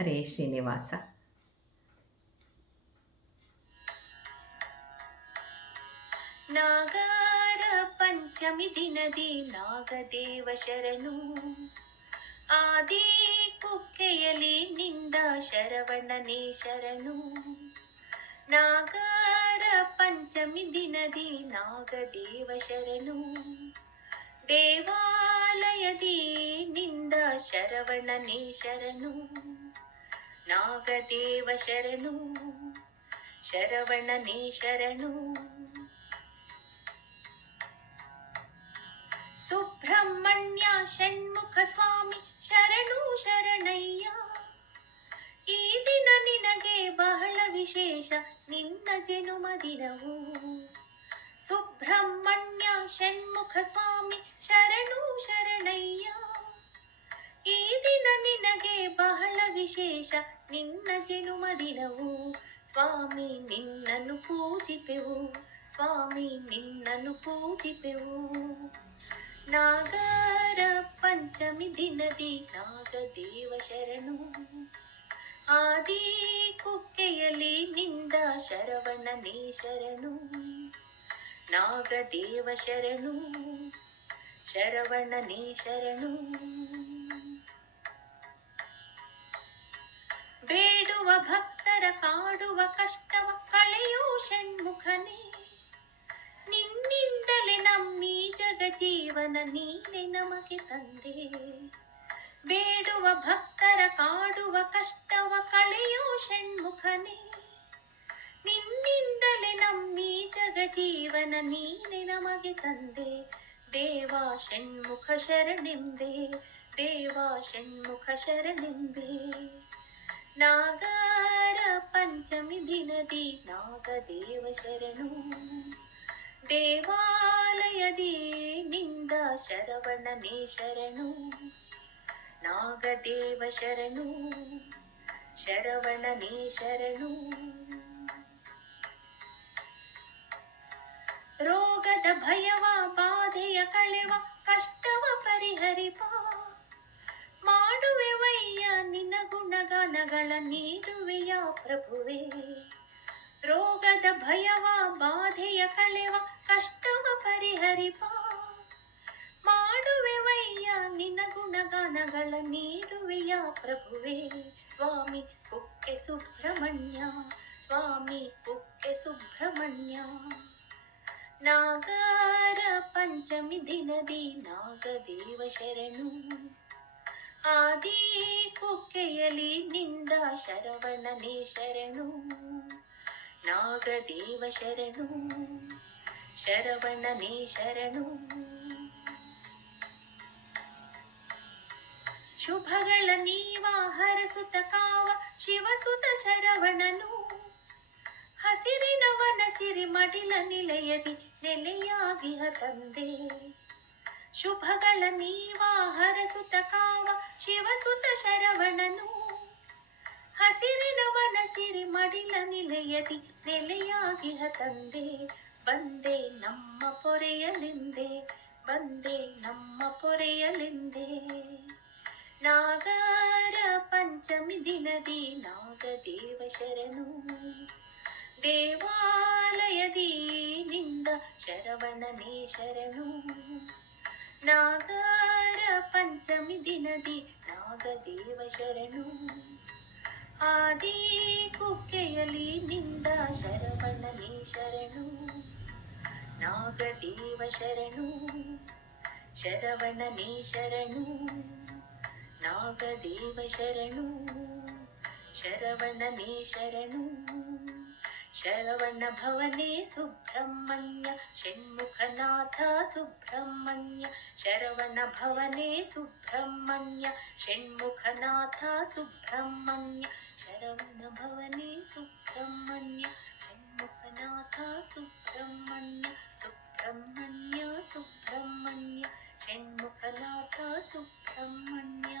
ಹರೇ ಶ್ರೀನಿವಾಸ. ನಾಗರ ಪಂಚಮಿ ದಿನದಿ ನಾಗದೇವ ಶರಣು, ಆದಿ ಕುಕ್ಕೆಯಲಿ ನಿಂದ ಶರವಣನೇ ಶರಣು. ನಾಗರ ಪಂಚಮಿ ದಿನದಿ ನಾಗದೇವ ಶರಣು, ದೇವಾಲಯದಿ ನಿಂದ ಶರವಣನೇ ಶರಣು. ನಾಗದೇವ ಶರಣು, ಶರವಣನೇ ಶರಣು. ಸುಬ್ರಹ್ಮಣ್ಯ ಷಣ್ಮುಖ ಸ್ವಾಮಿ ಶರಣು ಶರಣಯ್ಯ, ಈ ದಿನ ನಿನಗೆ ಬಹಳ ವಿಶೇಷ ನಿನ್ನ ಜನುಮ ದಿನವು. ಸುಬ್ರಹ್ಮಣ್ಯ ಷಣ್ಮುಖ ಸ್ವಾಮಿ ಶರಣು ಶರಣಯ್ಯ, ಈ ದಿನ ನಿನಗೆ ಬಹಳ ವಿಶೇಷ ನಿನ್ನ ಜನುಮ ದಿನವು. ಸ್ವಾಮಿ ನಿನ್ನನ್ನು ಪೂಜಿಪೆವು, ಸ್ವಾಮಿ ನಿನ್ನನ್ನು ಪೂಜಿಪೆವು. ನಾಗರ ಪಂಚಮಿ ದಿನದಿ ನಾಗದೇವ ಶರಣು, ಆದಿ ಕುಕ್ಕೆಯಲಿ ನಿಂದ ಶರವಣನೇ ಶರಣು. ನಾಗದೇವ ಶರಣು, ಶರವಣನೇ ಶರಣು. ಬೇಡುವ ಭಕ್ತರ ಕಾಡುವ ಕಷ್ಟವ ಕಳೆಯೋ ಷಣ್ಮುಖನೇ, ನಿನ್ನಿಂದಲೇ ನಮ್ಮೀ ಜಗ ಜೀವನ ನೀನೆ ನಮಗೆ ತಂದೆ. ಬೇಡುವ ಭಕ್ತರ ಕಾಡುವ ಕಷ್ಟವ ಕಳೆಯೋ ಷಣ್ಮುಖನೇ, ನಿನ್ನಿಂದಲೇ ನಮ್ಮೀ ಜಗ ಜೀವನ ನೀನೆ ನಮಗೆ ತಂದೆ. ದೇವ ಷಣ್ಮುಖ ಶರಣೆಂಬೆ, ದೇವ ಷಣ್ಮುಖ ಶರಣೆಂಬೆ. ನಾಗರ ಪಂಚಮಿ ದಿನದಿ ನಾಗದೇವ ಶರಣು, ದೇವಾಲಯದಿ ನಿಂದ ಶರವಣನೇ ಶರಣು. ನಾಗದೇವ ಶರಣು, ಶರವಣನೇ ಶರಣು. ರೋಗದ ಭಯವ ಬಾಧೆಯ ಕಳೆವ ಕಷ್ಟವ ಪರಿಹರಿಪ, ಮಾಡುವೆವಯ್ಯ ನಿನ್ನ ಗುಣಗಾನಗಳ ನೀಡುವೆಯ ಪ್ರಭುವೇ. ರೋಗದ ಭಯವ ಬಾಧೆಯ ಕಳೆವ ಕಷ್ಟವ ಪರಿಹರಿಪ, ಮಾಡುವೆವಯ್ಯ ನಿನ್ನ ಗುಣಗಾನಗಳ ನೀಡುವೆಯ ಪ್ರಭುವೇ. ಸ್ವಾಮಿ ಕುಕ್ಕೆ ಸುಬ್ರಹ್ಮಣ್ಯ, ಸ್ವಾಮಿ ಕುಕ್ಕೆ ಸುಬ್ರಹ್ಮಣ್ಯ. ನಾಗರ ಪಂಚಮಿ ದಿನದಿ ನಾಗದೇವ ಶರಣು, ಆದಿ ಕುಕ್ಕೆಯಲಿ ನಿಂದ ಶರವಣನೇ ಶರಣು. ನಾಗದೇವ ಶರಣು, ಶರವಣನೇ ಶರಣು. ಶುಭಗಳ ನೀವ ಹರಸುತ್ತ ಕಾವ ಶಿವಸುತ ಶರವಣನು, ಹಸಿರಿನ ವನಸಿರಿ ಮಡಿಲ ನಿಲಯದಿ ನೆಲೆಯಾಗಿಹ ತಂದೆ. ಶುಭಗಳ ನೀವ ಹರಸುತ್ತ ಕಾವ ಶಿವಸುತ ಶರವಣನು, ಹಸಿರಿನ ವನಸಿರಿ ಮಡಿಲ ನಿಲಯದಿ ನೆಲೆಯಾಗಿಹ ತಂದೆ. ಬಂದೆ ನಮ್ಮ ಪೊರೆಯಲೆಂದೆ, ಬಂದೆ ನಮ್ಮ ಪೊರೆಯಲೆಂದೆ. ನಾಗರ ಪಂಚಮಿ ದಿನದಿ ನಾಗದೇವ ಶರಣು, ದೇವಾಲಯದಿ ನಿಂದ ಶರವಣನೇ ಶರಣು. ನಾಗರ ಪಂಚಮಿ ದಿನದಿ ನಾಗದೇವ ಶರಣು, ಆದಿ ಕುಕ್ಕೆಯಲಿ ನಿಂದ ಶರವಣನೇ ಶರಣು. ನಾಗದೇವ ಶರಣು, ಶರವಣನೇ ಶರಣು. ನಾಗದೇವ ಶರಣು, ಶರವಣನೇ ಶರಣು. ಶರವಣ ಭವನೇ ಸುಬ್ರಹ್ಮಣ್ಯ ಷಣ್ಮುಖನಾಥ ಸುಬ್ರಹ್ಮಣ್ಯ. ಶರವಣ ಭವನೇ ಸುಬ್ರಹ್ಮಣ್ಯ ಷಣ್ಮುಖನಾಥ ಸುಬ್ರಹ್ಮಣ್ಯ. ಶರವಣ ಭವನೇ ಸುಬ್ರಹ್ಮಣ್ಯ ಷಣ್ಮುಖನಾಥ ಸುಬ್ರಹ್ಮಣ್ಯ. ಸುಬ್ರಹ್ಮಣ್ಯ ಸುಬ್ರಹ್ಮಣ್ಯ ಷಣ್ಮುಖನಾಥ ಸುಬ್ರಹ್ಮಣ್ಯ.